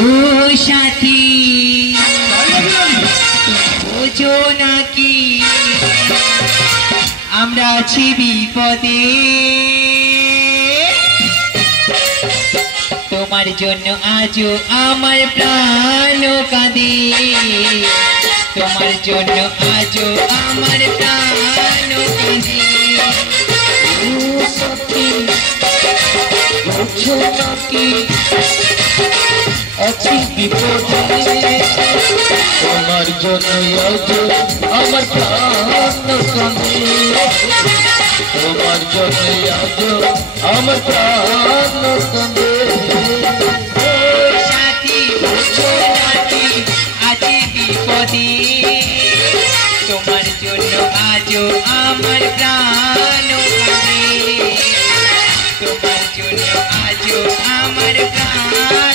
ও সাথী বোঝো নাকি আমরা আছি বিপদে, তোমার জন্য আজও আমার প্রাণ কাঁদে, তোমার জন্য আজও আমার প্রাণ কাঁদে। ও সাথী বোঝো নাকি আছি বিপদে, তোমার জন্য আজও আমার প্রাণ কাঁদে, তোমার জন্য আজও আমার প্রাণ কাঁদে। ও সাথী বোঝো নাকি আছি বিপদে, তোমার জন্য আজও আমার প্রাণ কাঁদে, তোমার জন্য আজও আমার প্রাণ